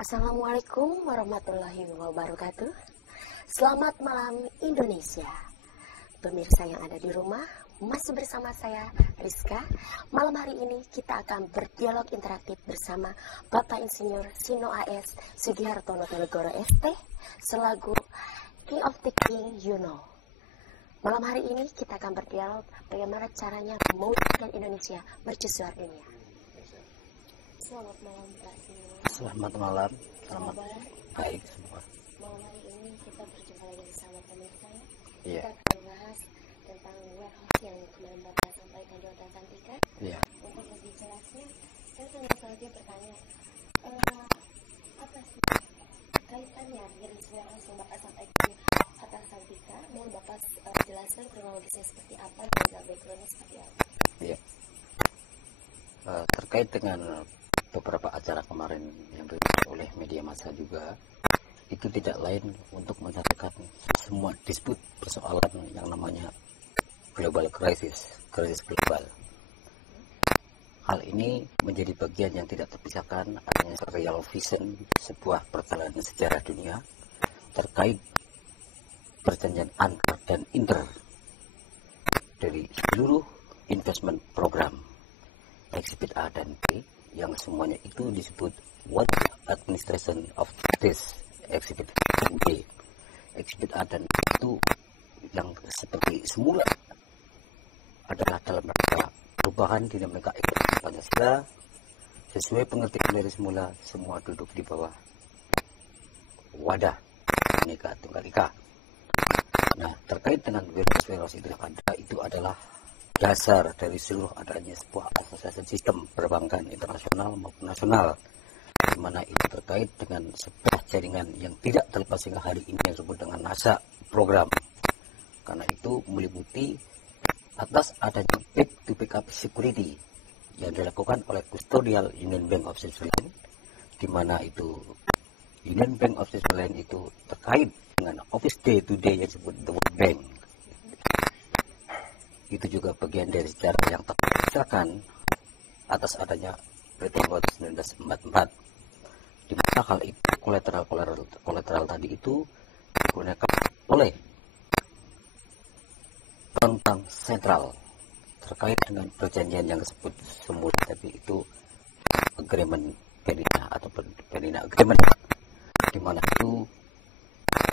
Assalamualaikum warahmatullahi wabarakatuh. Selamat malam Indonesia. Pemirsa yang ada di rumah, masih bersama saya Rizka. Malam hari ini kita akan berdialog interaktif bersama Bapak Insinyur Sino AS Sugihartono Telegoro ST selaku King of the King You Know. Malam hari ini kita akan berdialog bagaimana caranya mewujudkan Indonesia mercusuar dunia. Selamat malam Pak Sino. Selamat malam, selamat baik semua. Malam hari ini kita berjumpa lagi bersama pemirsa. Iya. Kita akan membahas tentang warehouse yang kemarin Bapak sampaikan di Hotel Santika. Iya. Untuk lebih jelasnya, saya tentu saja bertanya, apa sih kaitannya dengan warehouse yang Bapak sampaikan di Hotel Santika? Mau Bapak jelaskan kronologisnya seperti apa dan juga backgroundnya seperti apa? Iya. Terkait dengan beberapa acara kemarin yang dirilis oleh media massa juga, itu tidak lain untuk menyelesaikan semua disput persoalan yang namanya global crisis global. Hal ini menjadi bagian yang tidak terpisahkan adanya real vision, sebuah perjalanan sejarah dunia terkait perjanjian antar dan inter dari seluruh investment program Exhibit A dan B, yang semuanya itu disebut What Administration of this Exhibit B. Exhibit A dan B itu yang seperti semula adalah dalam rangka perubahan dinamika ekonomi Pancasila. Sesuai pengertian dari semula, semua duduk di bawah wadah Bhinneka Tunggal Ika. Nah, terkait dengan warehouse itu yang ada, itu adalah dasar dari seluruh adanya sebuah asosiasi sistem perbankan internasional maupun nasional, di mana itu terkait dengan sebuah jaringan yang tidak terlepas hingga hari ini yang disebut dengan NASA program. Karena itu meliputi atas adanya back-to-backup security yang dilakukan oleh Custodial Union Bank of Switzerland, di mana itu Union Bank of Switzerland itu terkait dengan office day-to-day yang disebut the World Bank. Itu juga bagian dari sejarah yang terpisahkan atas adanya Bretton Woods 1944, di mana hal itu kolateral tadi itu digunakan oleh bank sentral terkait dengan perjanjian yang disebut semula tadi itu agreement Bernina atau Bernina Agreement, di mana itu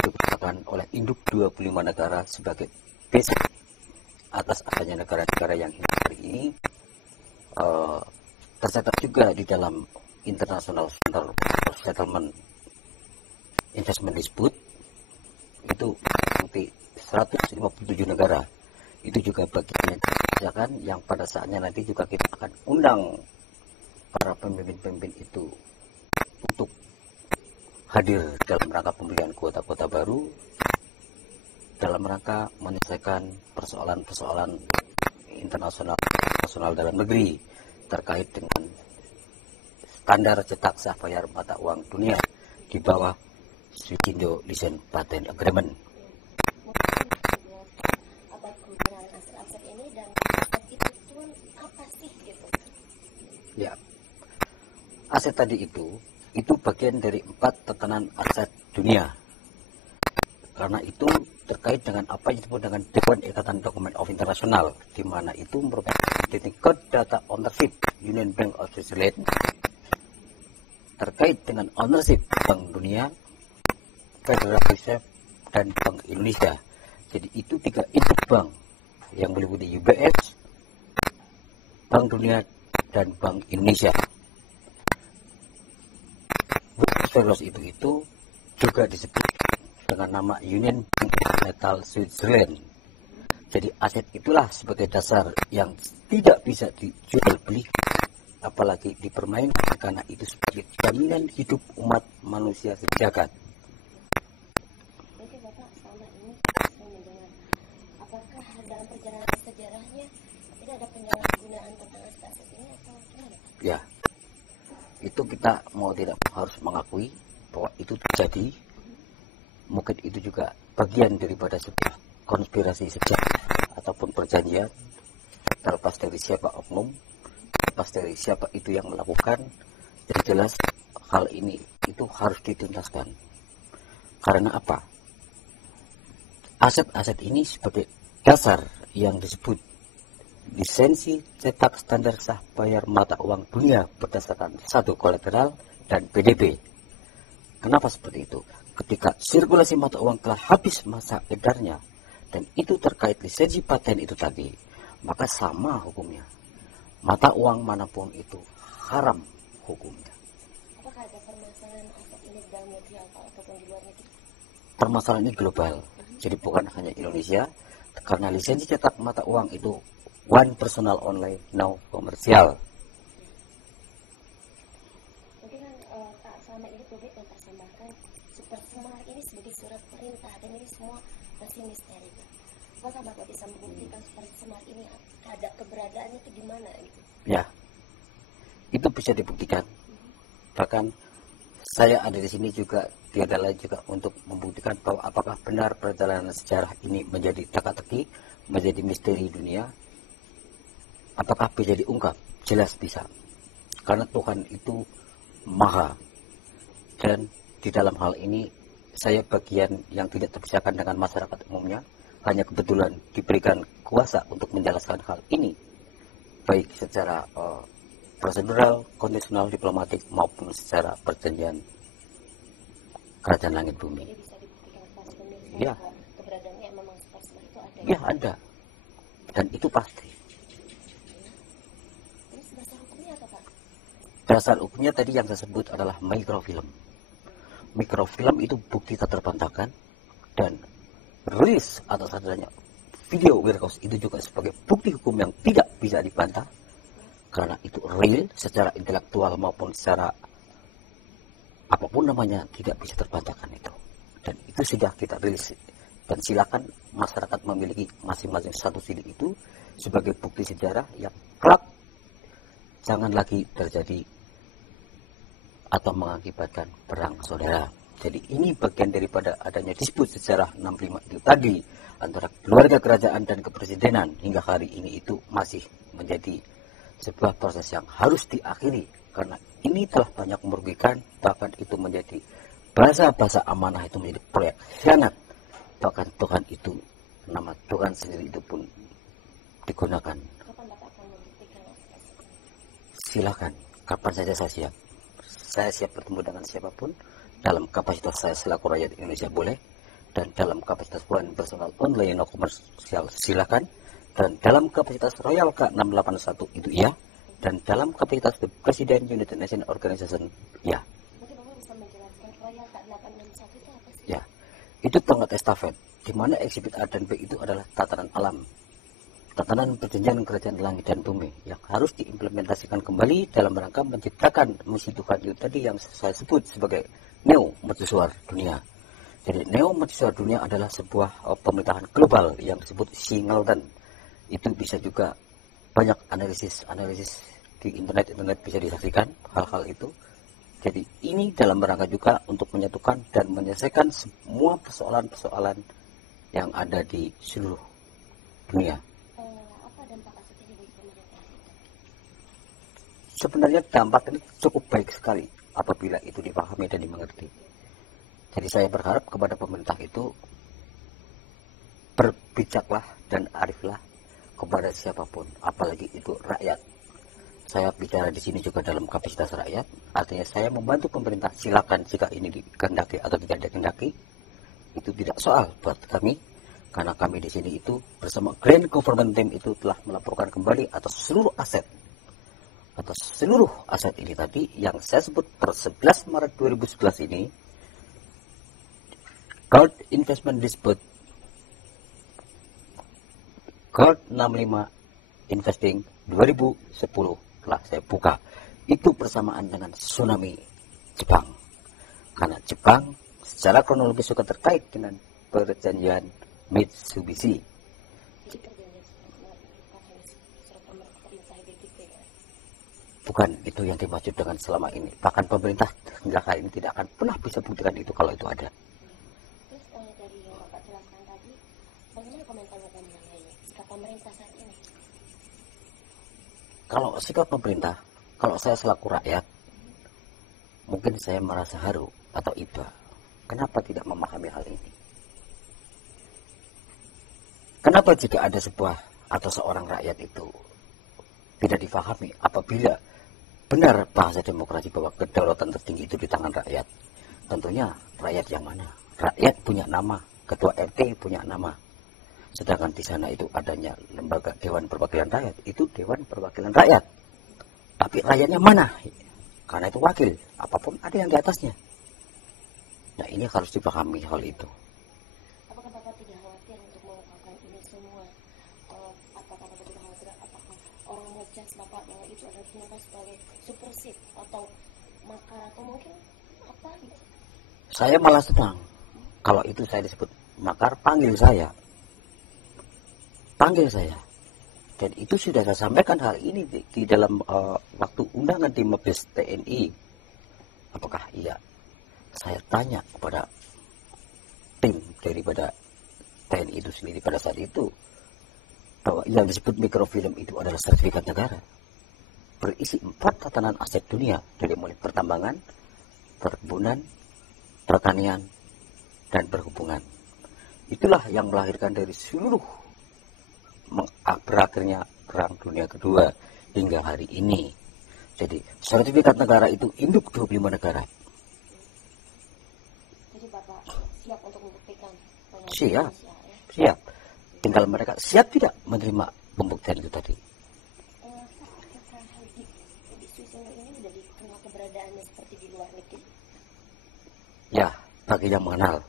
digunakan oleh induk 25 negara sebagai base atas adanya negara-negara yang hari ini tercatat juga di dalam International Center for Settlement Investment Dispute itu seperti 157 negara. Itu juga bagian yang pada saatnya nanti juga kita akan undang para pemimpin-pemimpin itu untuk hadir dalam rangka pembelian kuota-kuota baru, dalam rangka menyelesaikan persoalan-persoalan internasional dalam negeri terkait dengan standar cetak sah bayar mata uang dunia di bawah Swikindo License Patent Agreement. Apa kegunaan aset-aset ini dan aset itu apa sih gitu? Ya, aset tadi itu bagian dari 4 tatanan aset dunia. Karena itu terkait dengan apa yang disebut dengan Dewan Ikatan Dokumen of International, di mana itu merupakan Code Data Ownership Union Bank of Switzerland terkait dengan ownership Bank Dunia, Federal Reserve, dan Bank Indonesia. Jadi itu 3 induk bank yang meliputi UBS, Bank Dunia, dan Bank Indonesia. Warehouse itu juga disebut dengan nama Union Bank Metal Switzerland. Jadi aset itulah sebagai dasar yang tidak bisa dijual beli, apalagi dipermainkan, karena itu sebagai jaminan hidup umat manusia sejagat. Jadi Bapak selama ini saya mendengar, apakah dalam perjalanan sejarahnya tidak ada penyalahgunaan tentang aset ini atau gimana? Ya, itu kita mau tidak harus mengakui bahwa itu terjadi. Mungkin itu juga bagian daripada sebuah konspirasi sejarah ataupun perjanjian, terlepas dari siapa oknum, terlepas dari siapa itu yang melakukan, Jadi jelas hal ini itu harus dituntaskan. Karena apa? Aset-aset ini sebagai dasar yang disebut lisensi cetak standar sah bayar mata uang dunia berdasarkan satu kolateral dan PDB. Kenapa seperti itu? Ketika sirkulasi mata uang telah habis masa edarnya dan itu terkait lisensi paten itu tadi, maka sama hukumnya. Mata uang manapun itu haram hukumnya. Apakah ada permasalahan aset ini di dalam negeri ataupun di luar negeri? Permasalahan ini global, jadi bukan hanya Indonesia, karena lisensi cetak mata uang itu one personal online, no komersial. Mungkin kan Pak selama ini publik mempersembahkan Super Semar ini sebagai surat perintah dan ini semua masih misteri. Apakah Bapak bisa membuktikan Super Semar ini ada keberadaannya itu di mana? Gitu? Ya, itu bisa dibuktikan. Bahkan saya ada di sini juga tiada lain juga untuk membuktikan bahwa apakah benar perjalanan sejarah ini menjadi teka-teki, menjadi misteri dunia. Apakah bisa diungkap? Jelas bisa. Karena Tuhan itu maha. Dan di dalam hal ini, saya bagian yang tidak terpisahkan dengan masyarakat umumnya. Hanya kebetulan diberikan kuasa untuk menjelaskan hal ini. Baik secara prosedural, kondisional, diplomatik, maupun secara perjanjian kerajaan langit bumi. Jadi bisa dibuktikan kepada pemirsa Ya. bahwa keberadaannya memang Super Semar itu ada. Ya, ada. Dan itu pasti. Terus dasar hukumnya apa Pak? Dasar hukumnya tadi yang saya sebut adalah mikrofilm. Mikrofilm itu bukti tak terbantahkan dan rilis atau adanya video warehouse itu juga sebagai bukti hukum yang tidak bisa dibantah karena itu real secara intelektual maupun secara apapun namanya tidak bisa terbantahkan itu. Dan itu sudah kita rilis dan silakan masyarakat memiliki masing-masing satu CD itu sebagai bukti sejarah yang kelak jangan lagi terjadi atau mengakibatkan perang saudara. Jadi ini bagian daripada adanya disput sejarah 65 itu tadi antara keluarga kerajaan dan kepresidenan hingga hari ini itu masih menjadi sebuah proses yang harus diakhiri karena ini telah banyak merugikan, bahkan itu menjadi bahasa amanah itu menjadi proyek khianat. Bahkan Tuhan itu, nama Tuhan sendiri itu pun digunakan. Kapan Bapak akan membuktikan? Silakan, kapan saja saya siap. Saya siap bertemu dengan siapapun. Dalam kapasitas saya selaku rakyat Indonesia boleh. Dan dalam kapasitas one personal online no komersial silakan. Dan dalam kapasitas Royal K681 itu iya. Dan dalam kapasitas the President United Nations Organization ya. Mungkin Bapak bisa menjelaskan Royal K861 itu apa sih? Ya, itu tongkat estafet. Di mana eksibit A dan B itu adalah tatanan alam. Tatanan perjanjian kerajaan langit dan bumi yang harus diimplementasikan kembali dalam rangka menciptakan misi Tuhan itu tadi yang saya sebut sebagai neo mercusuar dunia. Jadi neo mercusuar dunia adalah sebuah pemerintahan global yang disebut Singleton. Itu bisa juga banyak analisis di internet bisa disaksikan hal-hal itu. Jadi ini dalam rangka juga untuk menyatukan dan menyelesaikan semua persoalan-persoalan yang ada di seluruh dunia. Apa dampak kasus ini bagi pemerintah? Sebenarnya dampak ini cukup baik sekali apabila itu dipahami dan dimengerti. Jadi saya berharap kepada pemerintah itu berbijaklah dan ariflah kepada siapapun, apalagi itu rakyat. Saya bicara di sini juga dalam kapasitas rakyat, artinya saya membantu pemerintah. Silakan jika ini dikehendaki atau tidak dikehendaki, itu tidak soal buat kami, karena kami di sini itu bersama Grand Government Team itu telah melaporkan kembali atas seluruh aset ini tadi yang saya sebut per 11 Maret 2011 ini. Gold Investment Dispute, Gold 65 Investing 2010 telah saya buka. Itu bersamaan dengan tsunami Jepang. Karena Jepang secara kronologis juga terkait dengan perjanjian Mitsubishi. Bukan itu yang dimaksud dengan selama ini. Bahkan pemerintah hingga hari ini tidak akan pernah bisa buktikan itu kalau itu ada. Terus dari yang Bapak jelaskan tadi, bagaimana komentar Bapak mengenai sikap pemerintah saat ini? Kalau sikap pemerintah, kalau saya selaku rakyat, mungkin saya merasa haru atau iba. Kenapa tidak memahami hal ini? Kenapa jika ada sebuah atau seorang rakyat itu tidak difahami apabila benar bahasa demokrasi bahwa kedaulatan tertinggi itu di tangan rakyat? Tentunya rakyat yang mana? Rakyat punya nama, ketua RT punya nama. Sedangkan di sana itu adanya lembaga Dewan Perwakilan Rakyat, itu Dewan Perwakilan Rakyat. Tapi rakyatnya mana? Karena itu wakil, apapun ada yang di atasnya. Nah, ini harus dipahami hal itu. Apakah Bapak tidak khawatir untuk melakukan ini semua? Apakah Bapak tidak khawatir apakah orang ngejudge Bapak bahwa itu adalah ternyata sebagai subversif atau makar atau mungkin apa gitu? Saya malah senang. Kalau itu saya disebut makar, panggil saya. Panggil saya. Dan itu sudah saya sampaikan hal ini di dalam waktu undangan di Mabes TNI. Apakah iya? Saya tanya kepada tim daripada TNI itu sendiri pada saat itu, bahwa yang disebut mikrofilm itu adalah sertifikat negara. Berisi 4 tatanan aset dunia, dari mulai pertambangan, perkebunan, pertanian, dan perhubungan. Itulah yang melahirkan dari seluruh berakhirnya Perang Dunia Kedua hingga hari ini. Jadi sertifikat negara itu induk 25 negara. Jadi Bapak siap untuk membuktikan? Siap, siap. Tinggal mereka siap tidak menerima pembuktian itu tadi. Apakah di Swiss ini sudah dikenal keberadaannya seperti di luar negeri? Ya, bagi yang mengenal.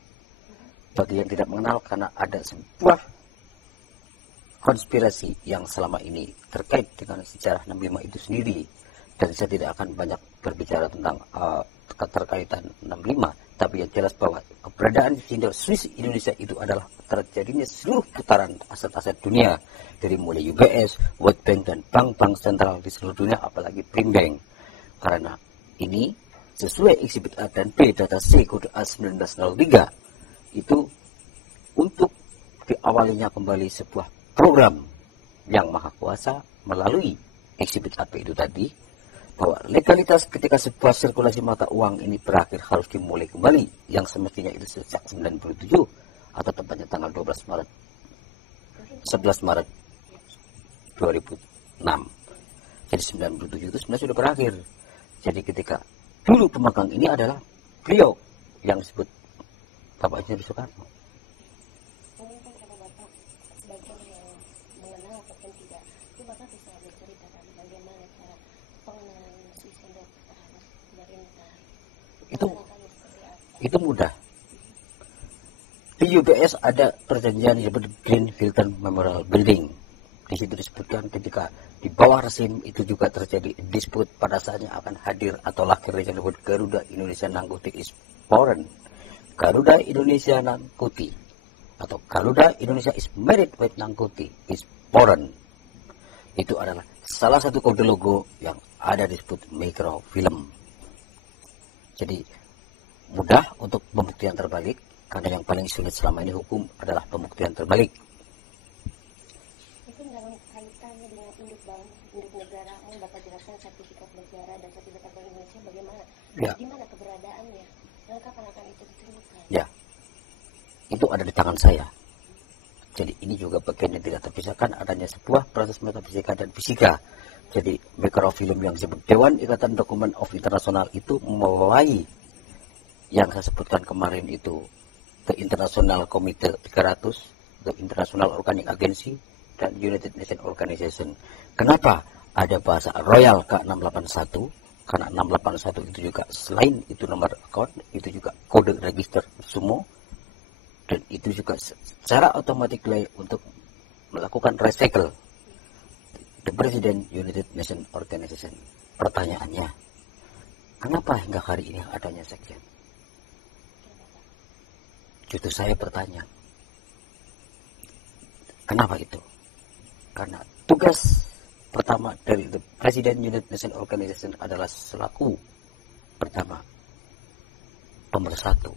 Bagi yang tidak mengenal, karena ada sebuah konspirasi yang selama ini terkait dengan sejarah 65 itu sendiri. Dan saya tidak akan banyak berbicara tentang keterkaitan 65, tapi yang jelas bahwa keberadaan Swiss Indonesia itu adalah terjadinya seluruh putaran aset-aset dunia, dari mulai UBS, World Bank, dan bank-bank sentral di seluruh dunia, apalagi Primbank. Karena ini sesuai eksibit A dan B data C kode A1903 itu untuk diawalinya kembali sebuah program yang maha kuasa melalui eksibit AP itu tadi, bahwa legalitas ketika sebuah sirkulasi mata uang ini berakhir harus dimulai kembali, yang semestinya itu sejak 97 atau tepatnya tanggal 11 Maret 2006. Jadi 97 itu sebenarnya sudah berakhir. Jadi ketika dulu pemegang ini adalah beliau yang disebut Bapak Insinyur Soekarno. Mungkin kalau Bapak sebagian yang mengenal ataupun tidak, itu Bapak bisa bercerita tentang bagaimana cara pengenalan Swiss terhadap pemerintah. Itu mudah. Di UBS ada perjanjian yang disebut Green Hilton Memorial Building. Di situ disebutkan ketika di bawah rezim itu juga terjadi dispute pada saatnya akan hadir atau lahir yang disebut Garuda Indonesia Nangkuti is foreign. Garuda Indonesia Nangkuti atau Garuda Indonesia is married with Nangkuti is foreign. Itu adalah salah satu kode logo yang ada disebut mikrofilm. Jadi mudah untuk pembuktian terbalik, karena yang paling sulit selama ini hukum adalah pembuktian terbalik. Mungkin dalam kaitannya dengan induk bank, induk negara, Bapak jelaskan sertifikat negara dan sertifikat bank Indonesia bagaimana? Ya. Di mana keberadaannya? Dan kapan akan itu ditemukan? Ya, itu ada di tangan saya. Jadi ini juga bagian yang tidak terpisahkan adanya sebuah proses metafisika dan fisika. Jadi mikrofilm yang disebut Dewan Ikatan Dokumen of Internasional itu mulai yang saya sebutkan kemarin itu The International Committee 300, The International Organic Agency, dan United Nations Organization. Kenapa ada bahasa Royal K681? Karena 681 itu juga selain itu nomor account, itu juga kode register sumo, dan itu juga secara otomatis untuk melakukan recycle the President United Nations Organization. Pertanyaannya, kenapa hingga hari ini adanya sekjen? Justru saya bertanya, kenapa itu? Karena tugas pertama dari the President United Nations Organization adalah selaku pertama pemersatu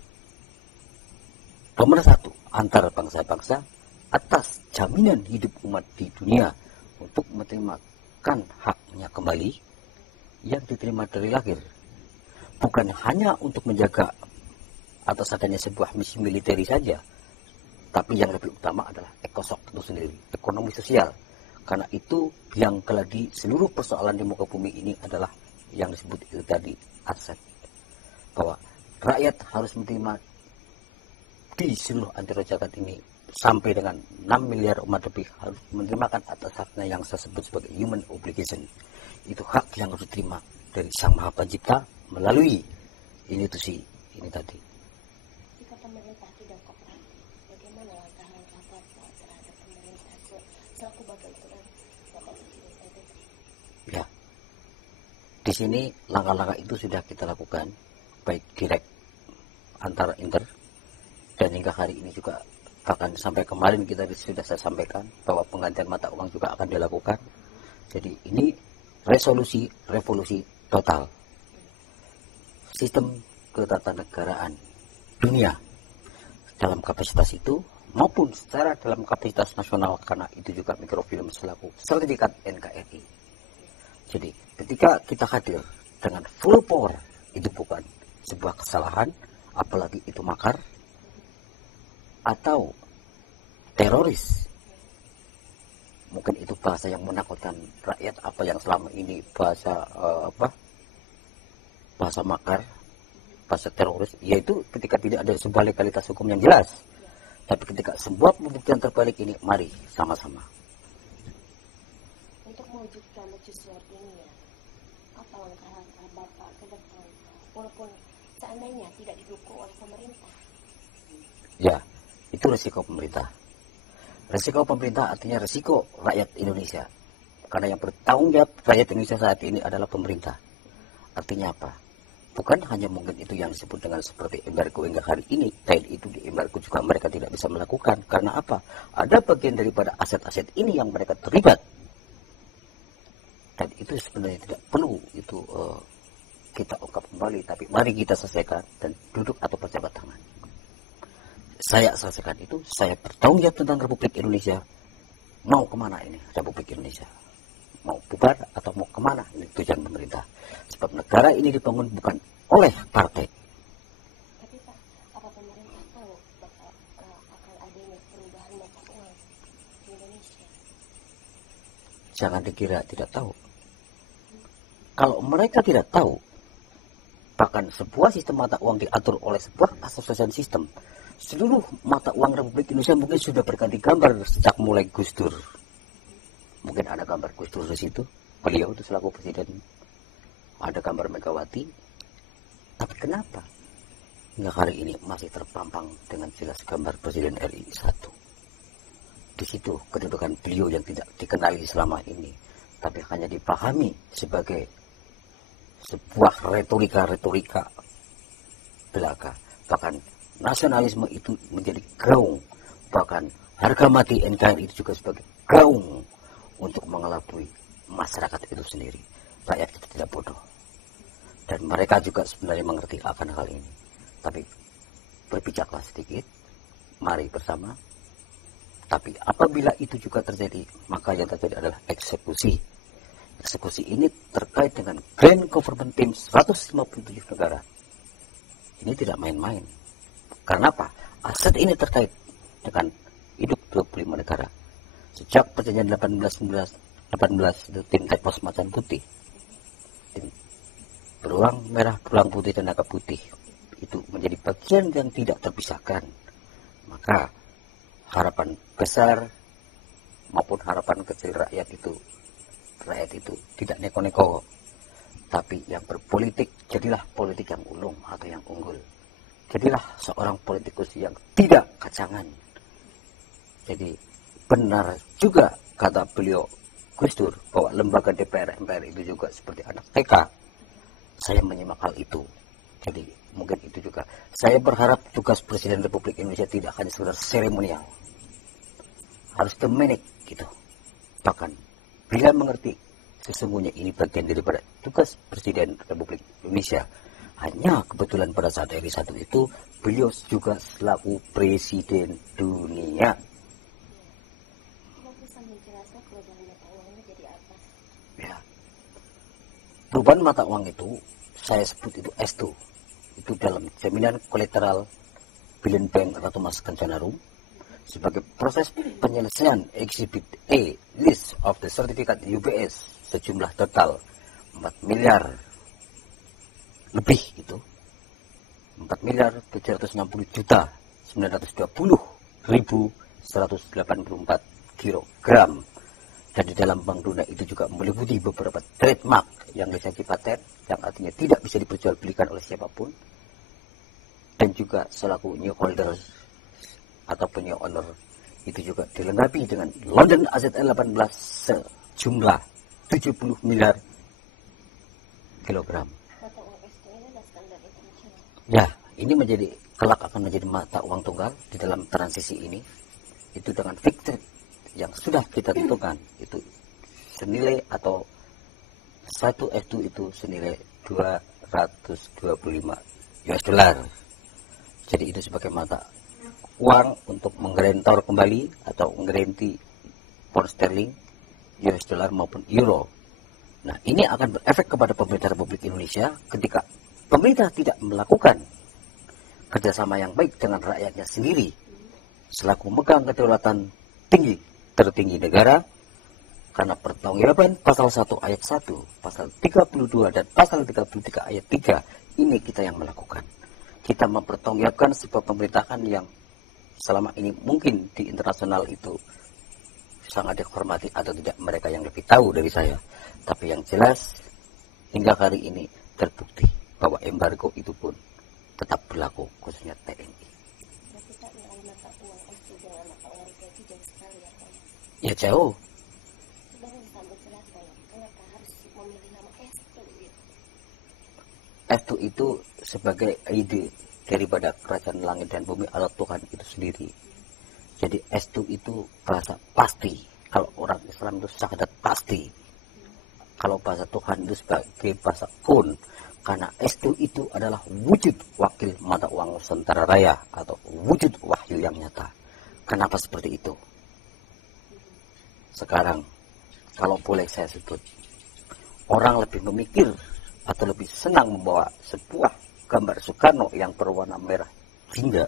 antar bangsa-bangsa atas jaminan hidup umat di dunia untuk menerima haknya kembali yang diterima dari lahir. bukan hanya untuk menjaga atas adanya sebuah misi militer saja, tapi yang lebih utama adalah ekosok itu sendiri, ekonomi sosial. Karena itu yang keladi seluruh persoalan di muka bumi ini adalah yang disebut itu tadi aset. Bahwa rakyat harus menerima di seluruh antara jagat ini sampai dengan 6 miliar umat lebih harus menerima atas haknya yang saya sebut sebagai human obligation. Itu hak yang harus diterima dari Sang Maha Pencipta melalui institusi ini tadi. Jika pemerintah tidak kooperatif, bagaimana langkah-langkah Bapak terhadap pemerintah selaku Bapak itu? Ya, di sini langkah-langkah itu sudah kita lakukan, baik direct antara inter dan hingga hari ini juga, bahkan sampai kemarin kita sudah saya sampaikan bahwa penggantian mata uang juga akan dilakukan. Jadi ini resolusi revolusi total sistem ketatanegaraan dunia dalam kapasitas itu maupun secara dalam kapasitas nasional, karena itu juga mikrofilm selaku sertifikat NKRI. Jadi ketika kita hadir dengan full power, itu bukan sebuah kesalahan, apalagi itu makar atau teroris. Mungkin itu bahasa yang menakutkan rakyat, apa yang selama ini bahasa bahasa makar, bahasa teroris, yaitu ketika tidak ada sebuah legalitas hukum yang jelas. Tapi ketika sebuah pembuktian terbalik ini, mari sama-sama. Untuk mewujudkan mercusuar ini ya, apa langkah-langkah Bapak ke depan, walaupun seandainya tidak didukung oleh pemerintah? Ya, itu resiko pemerintah. Resiko pemerintah artinya resiko rakyat Indonesia. Karena yang bertanggung jawab rakyat Indonesia saat ini adalah pemerintah. Artinya apa? Bukan hanya mungkin itu yang disebut dengan seperti embargo hingga hari ini. Dan itu di embargo juga mereka tidak bisa melakukan. Karena apa? Ada bagian daripada aset-aset ini yang mereka terlibat. Dan itu sebenarnya tidak perlu itu kita ungkap kembali. Tapi mari kita selesaikan dan duduk atau berjabat tangan. Saya selesaikan itu, saya bertanggung jawab tentang Republik Indonesia. Mau kemana ini Republik Indonesia? Mau bubar atau mau kemana? Ini tujuan pemerintah. Sebab negara ini dibangun bukan oleh partai. Tapi Pak, apa pemerintah tahu bakal akan adanya perubahan mata uang di Indonesia? Jangan dikira tidak tahu. Kalau mereka tidak tahu, bahkan sebuah sistem mata uang diatur oleh sebuah asosiasi sistem, seluruh mata uang Republik Indonesia mungkin sudah berganti gambar sejak mulai Gus Dur. Mungkin ada gambar Gus Dur di situ, beliau itu selaku presiden. Ada gambar Megawati. Tapi kenapa hingga hari ini masih terpampang dengan jelas gambar Presiden RI 1? Di situ kedudukan beliau yang tidak dikenali selama ini, tapi hanya dipahami sebagai sebuah retorika belaka. Bahkan nasionalisme itu menjadi gaung, bahkan harga mati NKRI itu juga sebagai gaung untuk mengelabui masyarakat itu sendiri. Rakyat kita tidak bodoh, dan mereka juga sebenarnya mengerti akan hal ini. Tapi berbijaklah sedikit, mari bersama. Tapi apabila itu juga terjadi, maka yang terjadi adalah eksekusi. Eksekusi ini terkait dengan Grand Government Team 157 negara. Ini tidak main-main. Karena apa? Aset ini terkait dengan hidup 25 negara. Sejak perjanjian 18 itu tim Tek Pos Macan Putih, tim beruang merah, beruang putih, dan naga putih itu menjadi bagian yang tidak terpisahkan. Maka harapan besar maupun harapan kecil rakyat itu tidak neko-neko, tapi yang berpolitik, jadilah politik yang ulung atau yang unggul. Jadilah seorang politikus yang tidak kacangan. Jadi benar juga kata beliau Gus Dur bahwa lembaga DPR MPR itu juga seperti anak TK. Saya menyimak hal itu. Jadi mungkin itu juga. Saya berharap tugas Presiden Republik Indonesia tidak hanya sekedar seremonial, harus deminik gitu. Bahkan bila mengerti sesungguhnya ini bagian daripada tugas Presiden Republik Indonesia. Hanya kebetulan pada saat RI 1 itu beliau juga selaku Presiden dunia. Bisa menjelaskan perubahan mata uangnya jadi apa? Ya. Perubahan mata uang itu saya sebut itu S2. Itu dalam jaminan kolateral Billion Bank Ratu Mas Kencana Room sebagai proses penyelesaian Exhibit A List of the Certificate UBS sejumlah total 4 miliar lebih itu 4 miliar 760 juta 920.184 kilogram. Dan di dalam bank tunai itu juga meliputi beberapa trademark yang lisensi paten yang artinya tidak bisa diperjualbelikan oleh siapapun, dan juga selaku new holder atau new owner itu juga dilengkapi dengan London Asset N18 sejumlah 70 miliar kilogram. Ya, ini menjadi kelak akan menjadi mata uang tunggal di dalam transisi ini. Itu dengan fixed yang sudah kita tentukan itu senilai atau satu S2 itu senilai 225 US dollar. Jadi itu sebagai mata uang untuk menggerentor kembali atau menggerenti pound sterling, US dollar maupun euro. Nah, ini akan berefek kepada pemerintah Republik Indonesia ketika pemerintah tidak melakukan kerjasama yang baik dengan rakyatnya sendiri selaku memegang kedaulatan tertinggi negara, karena pertanggungjawaban pasal 1 ayat 1, pasal 32 dan pasal 33 ayat 3 ini kita yang melakukan. Kita mempertanggungjawabkan sebuah pemerintahan yang selama ini mungkin di internasional itu sangat dihormati atau tidak, mereka yang lebih tahu dari saya. Tapi yang jelas hingga hari ini terbukti bahwa embargo itu pun tetap berlaku, khususnya TNI. Ya jauh. S2 itu sebagai ide daripada kerajaan langit dan bumi atau Tuhan itu sendiri. Jadi S2 itu bahasa pasti. Kalau orang Islam itu syahadat pasti. Kalau bahasa Tuhan itu sebagai bahasa kun. Karena S2 itu adalah wujud wakil mata uang Nusantara Raya atau wujud wahyu yang nyata. Kenapa seperti itu? Sekarang, kalau boleh saya sebut, orang lebih memikir atau lebih senang membawa sebuah gambar Soekarno yang berwarna merah jingga